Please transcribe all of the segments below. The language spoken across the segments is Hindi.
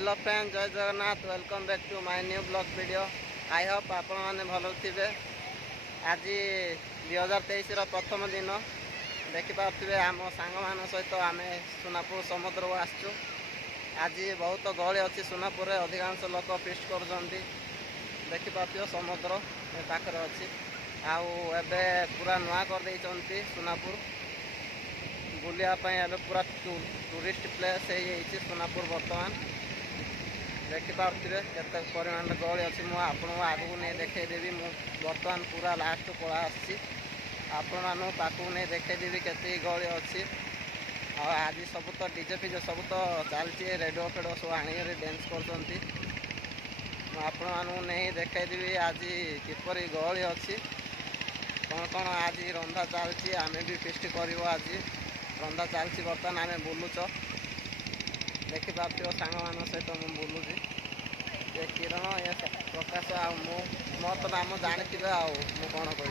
हेलो फ्रेंड, जय Jagannath. Welcome back to my new blog video. I hope आपण मैंने भल थे। आज 2023 प्रथम दिन देखिपे आम सांग मान सहित आम सोनापुर समुद्र को आसचु। आज बहुत गहली अच्छी सोनापुर, अधिकांश लोक फिस्ट कर देखिपे समुद्र पाखे अच्छी आबे पूरा नुआ कर सोनापुर बुलायापी पूरा टूरिस्ट प्लेस हो सोनापुर। बर्तमान देखिपे केत परिमाण गहली अच्छी मुझे आगू नहीं देखईदेवी। बर्तमान पूरा लास्ट पड़ा आसी आपण मानू पाखु नहीं देखईदेवी केते गहली अच्छी। आज सब तो डीजे फिजे सब तो चलती रेडियो फेडियो सब आनिक डांस कर नहीं देखईदेवी आज किपरि गहली अच्छी कौन कौन आज रंधा चलती। आम भी फिस्ट कर आज रंधा चलती। बर्तमान आम बुलुच देखिपे सांग मान सहित मुझे बुलूची ये किरण ये प्रकाश मो तो नाम जानी कौन कह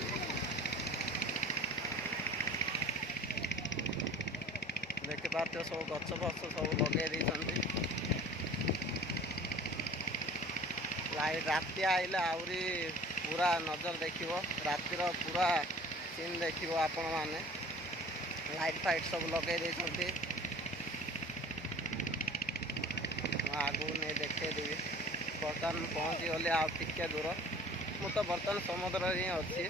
देखिपे सब गछ फछ सब लगे लाइट राति आइले आहरी पूरा नजर देखियो। रातिर पूरा सीन देखियो आपण माने। लाइट फाइट सब लगे आगू नहीं देखईदेवी। बर्तमान पहुँची गली आगे दूर मु तो बर्तमान समुद्र ही अच्छी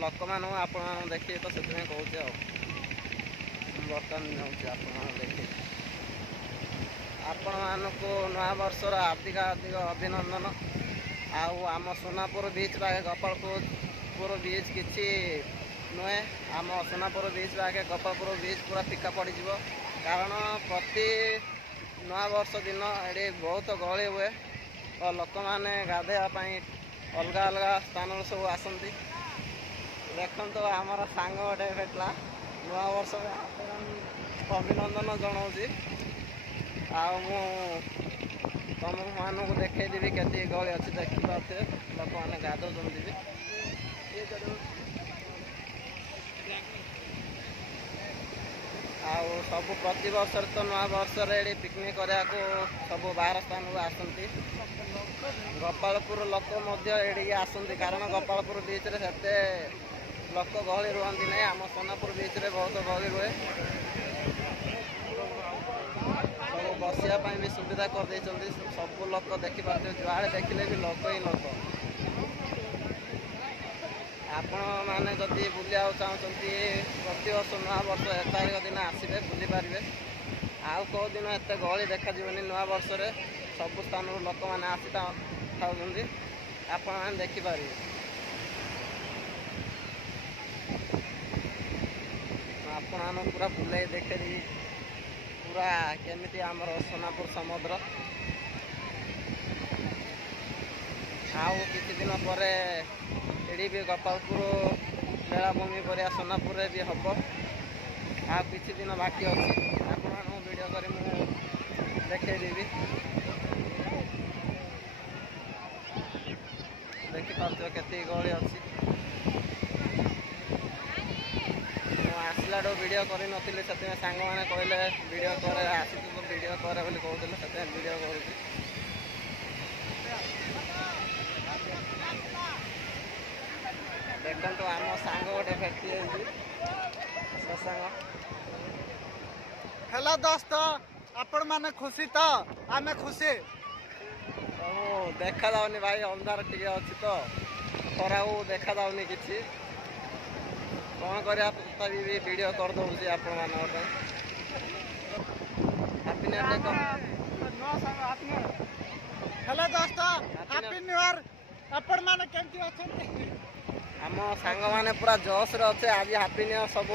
लोक मान आपण देखिए तो से कहूँ बर्तमान जाऊँ देखिए आपण मानक नया वर्षर हार्दिक हार्दिक अभिनंदन। आम सोनापुर बीच बागे गोपालपुर बीच किसी नुहे। आम सोनापुर बीच बागे गोपालपुर बीच पूरा फिका पड़ कारण प्रति नया वर्ष दिन ये बहुत गहली हुए और लोक मैंने गाधेवाई अलग अलग स्थान सब आसती। देखो आमर सांग गोटे भेटला नया वर्ष अभिनंदन जनाऊँगी। तुम मानक देखईदेवी केते गहली अच्छी देखिपे लोक मैंने गाधौंती। सब प्रति वर्ष तो नया वर्ष ये पिकनिक करने को सब बाहर स्थान को आसती। गोपालपुर लोक आसती कारण गोपालपुर बीच रे सेते लोक गहली रुहती नहीं। आम सोनापुर बीच रे बहुत गहली रुहे। सब बसापी भी सुविधा कर सब लोक देखिपे जुआड़े देखिले भी लोक ही लोक। आपण मैंने जदि बुलिया चाहते प्रति वर्ष नया वर्ष 1 तारिख दिन आसबे बुली पारे। आउ कौ दिन एत गहली देखा नया वर्ष रे सब स्थान लोक मैंने आसी था आपण मैंने देखिपारे। आपण पूरा बुले देखे पूरा केमिति आमर सोनापुर समुद्र। आउ किछि दिन पर ये भी गोपालपुर बेलाभूमि पर सोनापुर भी हम आ किछि दिन बाकी अच्छी आपण वीडियो कर देखईदेवी। देखिपे केते गहली अच्छी आसला वीडियो कर नी से सांग मैंने कहले वीडियो कर आसी वीडियो कर कहते से वीडियो कर देखो आम सांग गोटे भेटी सांग। हेलो दोस्त, आपण माने खुशी तो आमे खुशी। देखा जाऊनी भाई अंधार टे अच्छी तो खरा देखा जाऊनी कि कौन करा तथापि भी वीडियो कर दूसरी आपण मान हैप्पी न्यू ईयर। हेलो दोस्त, हैप्पी न्यू ईयर। आपण माने केमती अछन? आम सांग मैंने पूरा जोश रे अच्छे। आज हैप्पी न्यू ईयर सब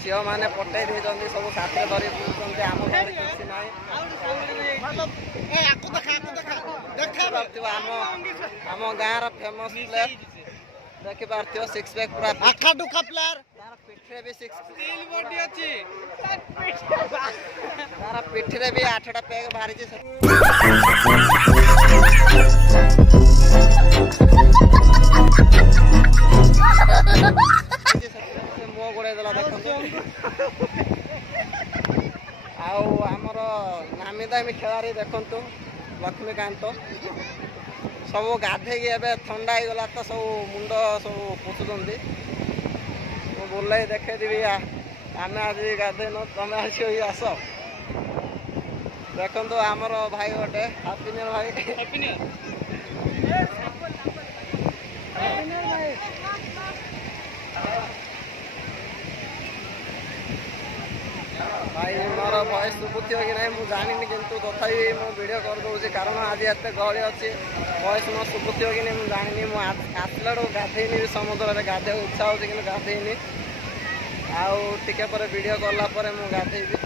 झील मैंने पटई देते सब साथी धरी बुलते। आम घर किसी ना आम गाँव फेमस प्लेयर देखिपे सिक्स पैक पूरा आखा दुखा प्लेयर तार पिठरे भी तार पिठरे भी 8टा पैक बाहरी मुह गोड़े देला देखो। आमर नामी दामी खेलाड़ी देखु ଲକ୍ଷ୍ମୀକାନ୍ତ ସବୁ ଗାଧେଇକି ଏବେ ଥଣ୍ଡା ହେଇଗଲା ତ ସବୁ ମୁଣ୍ଡ ସବୁ ପୋଛୁଛନ୍ତି। ମୁଁ ବୁଲେଇ ଦେଖେଇଦେବି ଆମେ ଆଜି ଗାଧେଇନ ତମେ ଆସିବ ଆସ। ଦେଖନ୍ତୁ ଆମର ଭାଇ ଗୋଟେ ହାପି ନ୍ୟୁ ଇୟର ଭାଇ। ଭାଇ ମୋର ଭଏସ୍ ଶୁଭୁଥିବ କି ନାହିଁ ମୁଁ ଜାଣିନି, କିନ୍ତୁ ତଥାପି ମୁଁ ଭିଡ଼ିଓ କରିଦେଉଛି କାରଣ ଆଜି ଏତେ ଗହଳି ଅଛି। ଭଏସ୍ ମୋର ଶୁଭୁଥିବ କି ନାହିଁ ମୁଁ ଜାଣିନି। ମୁଁ ଆସିଲା ବେଳକୁ ଗାଧେଇନି ବି ସମୁଦ୍ରରେ, ଗାଧେଇବାକୁ ଇଚ୍ଛା ହେଉଛି କିନ୍ତୁ ଗାଧେଇନି। ଆଉ ଟିକେ ପରେ ଭିଡ଼ିଓ କଲା ପରେ ମୁଁ ଗାଧେଇବି।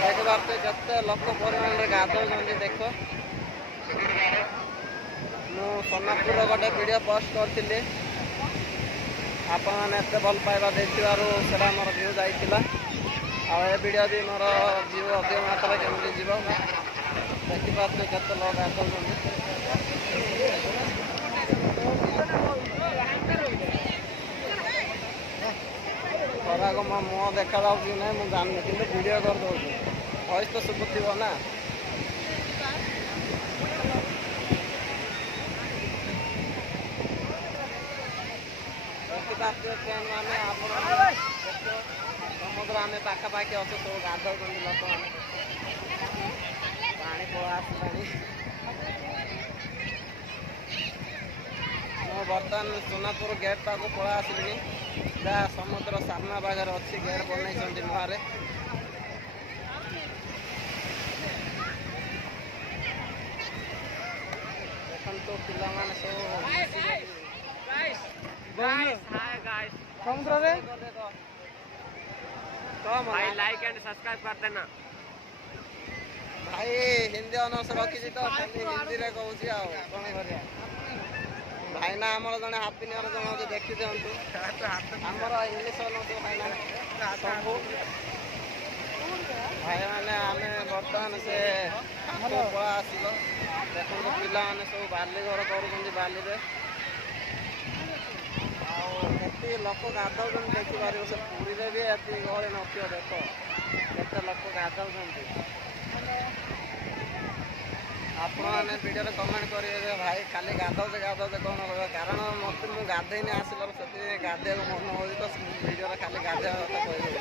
ଦେଖିପାରୁଥିବେ କେତେ ଲୋକ ପରିମାଣରେ ଗାଧଉଛନ୍ତି ଦେଖ। ମୁଁ ସୋନାପୁରର ଗୋଟେ ଭିଡ଼ିଓ ପୋଷ୍ଟ କରିଥିଲି, ଆପଣମାନେ ଏତେ ଭଲ ପାଇବା ଦେଇଥିବାରୁ ସେଟା ମୋର ଭିଉ ଯାଇଥିଲା। ଆଉ ଏ ଭିଡ଼ିଓ ବି ମୋର ଭିଉ ଅଧିକ ମାତ୍ରାରେ କେମିତି ଯିବ। ଦେଖିପାରୁଥିବେ କେତେ ଲୋକ ଗାଧଉଛନ୍ତି। ଖରାକ ମୋ ମୁହଁ ଦେଖାଯାଉଛି କି ନାହିଁ ମୁଁ ଜାଣିନି, କିନ୍ତୁ ଭିଡ଼ିଓ କରିଦେଉଛି। ଭଏସ୍ ତ ଶୁଭୁଥିବ ନା। ଦେଖିପାରୁଥିବେ ଫ୍ରେଣ୍ଡ ମାନେ ଆପଣ ସମୁଦ୍ର ଆମେ ପାଖାପାଖି ଅଛୁ, ସବୁ ଗାଧଉଛନ୍ତି ଲୋକମାନେ। ପାଣି ପଳା ଆସିଲାଣି। ମୁଁ ବର୍ତ୍ତମାନ ସୋନାପୁର ଗେଟ୍ ପାଖକୁ ପଳା ଆସିଲିଣି। ଯାହା ସମୁଦ୍ର ସାମ୍ନା ପାଖରେ ଅଛି, ଗେଟ୍ ବନେଇଛନ୍ତି ନୂଆରେ। ଦେଖନ୍ତୁ ପିଲାମାନେ ସବୁ ସମୁଦ୍ରରେ भाई लाइक एंड सब्सक्राइब कर देना। भाई हिंदी ଅନର୍ସ ରଖିଛି ତ ଖାଲି ହିନ୍ଦୀରେ କହୁଛି ଆଉ କ'ଣ କରିବା। ଭାଇନା ଆମର ଜଣେ ହାପି ନ୍ୟୁ ଇୟର ଜଣାଉଛି, ଦେଖି ଦିଅନ୍ତୁ। ଆମର ଇଂଲିଶ ଅନର୍ସ ଭାଇନା ସବୁ ଭାଇମାନେ ଆମେ ବର୍ତ୍ତମାନ ସେ ପଳା ଆସିଲ। ଦେଖନ୍ତୁ ପିଲାମାନେ ସବୁ ବାଲି ଘର କରୁଛନ୍ତି ବାଲିରେ। ଆଉ କେତେ ଲୋକ ଗାଧଉଛନ୍ତି ଦେଖିପାରିବ। ସେ ପୁରୀରେ ବି ଏତିକି ଗହଳି ନଥିବ। ଦେଖ କେତେ ଲୋକ ଗାଧଉଛନ୍ତି। ଆପଣମାନେ ଭିଡ଼ିଓରେ କମେଣ୍ଟ କରିବେ ଯେ ଭାଇ ଖାଲି ଗାଧଉଛେ କ'ଣ କହିବ, କାରଣ ମୋତେ ମୁଁ ଗାଧେଇନି ଆସିଲାରୁ ସେଥିପାଇଁ ଗାଧେଇବାକୁ ମନ ହେଉଛି ତ ଭିଡ଼ିଓରେ ଖାଲି ଗାଧେଇବା କଥା କହିଦେଉଛି।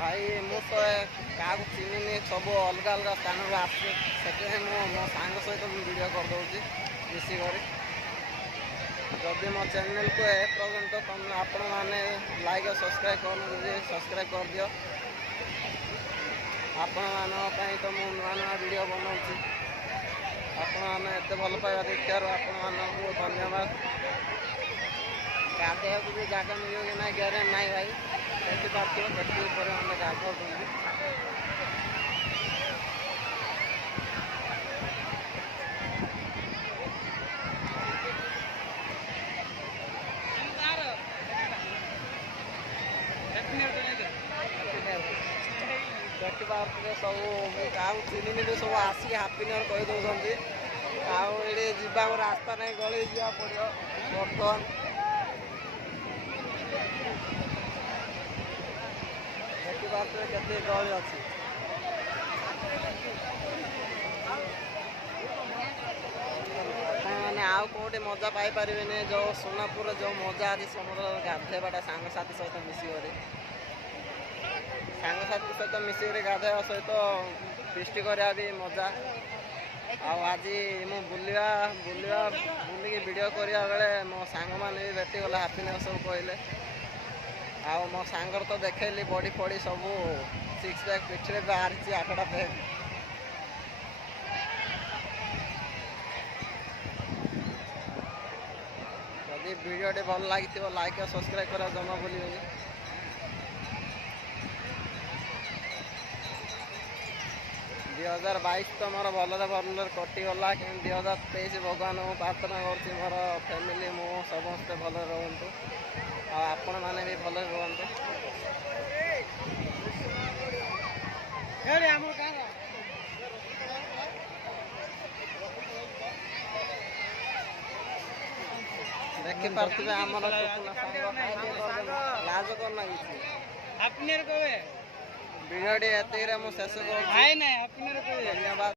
ଭାଇ ମୁଁ ତ କାହାକୁ ଚିହ୍ନିନି, ସବୁ ଅଲଗା ଅଲଗା ସ୍ଥାନରୁ ଆସୁଛି, ସେଥିପାଇଁ ମୁଁ ମୋ ସାଙ୍ଗ ସହିତ ମୁଁ ଭିଡ଼ିଓ କରିଦେଉଛି ମିଶିକରି। ଯଦି ମୋ ଚ୍ୟାନେଲକୁ ଏପର୍ଯ୍ୟନ୍ତ ଆପଣମାନେ ଲାଇକ୍ ଓ ସବସ୍କ୍ରାଇବ୍ କରୁନାହାନ୍ତି, ସବସ୍କ୍ରାଇବ୍ କରିଦିଅ। ଆପଣମାନଙ୍କ ପାଇଁ ତ ମୁଁ ନୂଆ ନୂଆ ଭିଡ଼ିଓ ବନାଉଛି। ଆପଣମାନେ ଏତେ ଭଲ ପାଇବା ଦେଇଥିବାରୁ ଆପଣମାନଙ୍କୁ ଧନ୍ୟବାଦ। ଗାଧୋଇବାକୁ ବି ଜାଗା ମିଳିବ କି ନାହିଁ ଗ୍ୟାରେଣ୍ଟି ନାହିଁ ଭାଇ। ଦେଖିପାରୁଥିବ କେତେ ପରିମାଣରେ ଗାଧଉଛନ୍ତି। ଦେଖିପାରୁଥିବେ ସବୁ ମୁଁ କାହାକୁ ଚିହ୍ନିନି ବି ସବୁ ଆସିକି ହାପି ନ୍ୟୁ ଇୟର କହିଦେଉଛନ୍ତି। ଆଉ ଏଠି ଯିବାକୁ ରାସ୍ତା ନାହିଁ, ଗଳି ଯିବାକୁ ପଡ଼ିବ ବର୍ତ୍ତମାନ। ଦେଖିପାରୁଥିବେ କେତେ ଗହଳି ଅଛି। ଆପଣମାନେ ଆଉ କେଉଁଠି ମଜା ପାଇପାରିବେନି ଯେଉଁ ସୋନାପୁରରେ ଯେଉଁ ମଜା ଅଛି ସମୁଦ୍ରରେ ଗାଧୋଇବାଟା ସାଙ୍ଗସାଥି ସହିତ ମିଶିକରି। ସାଙ୍ଗସାଥି ସହିତ ମିଶିକରି ଗାଧୋଇବା ସହିତ ଫିଷ୍ଟି କରିବା ବି ମଜା। ଆଉ ଆଜି ମୁଁ ବୁଲିକି ଭିଡ଼ିଓ କରିବା ବେଳେ ମୋ ସାଙ୍ଗମାନେ ବି ଭେଟିଗଲେ, ହାପି ନ୍ୟୁ ଇୟର ସବୁ କହିଲେ। ଆଉ ମୋ ସାଙ୍ଗର ତ ଦେଖେଇଲି ବଡ଼ି ଫଡ଼ି ସବୁ ସିକ୍ସ ପ୍ୟାକ୍ ପିଠିରେ ବାହାରିଛି 8ଟା ପ୍ୟାକ୍। ଯଦି ଭିଡ଼ିଓଟି ଭଲ ଲାଗିଥିବ ଲାଇକ୍ ଓ ସବସ୍କ୍ରାଇବ୍ କରିବା ଜମା ଭୁଲିବେନି। 2022 ତ ମୋର ଭଲରେ କଟିଗଲା, କିନ୍ତୁ 2023 ଭଗବାନଙ୍କୁ ପ୍ରାର୍ଥନା କରୁଛି ମୋର ଫ୍ୟାମିଲି ମୁଁ ସମସ୍ତେ ଭଲରେ ରୁହନ୍ତୁ, ଆଉ ଆପଣମାନେ ବି ଭଲରେ ରୁହନ୍ତୁ। ଦେଖିପାରୁଥିବେ ଆମର ଲାଷ୍ଟ ସାହାଯ୍ୟ କରୁନାହାନ୍ତି ହାପି ନ୍ୟୁ ଇୟର କବେ ଭିଡ଼ିଓଟି ଏତିକିରେ ମୁଁ ଶେଷ କରୁଛି ହାଇ ନାଇଁ ହାପି ନ୍ୟୁ ଇୟର କବେ ଧନ୍ୟବାଦ।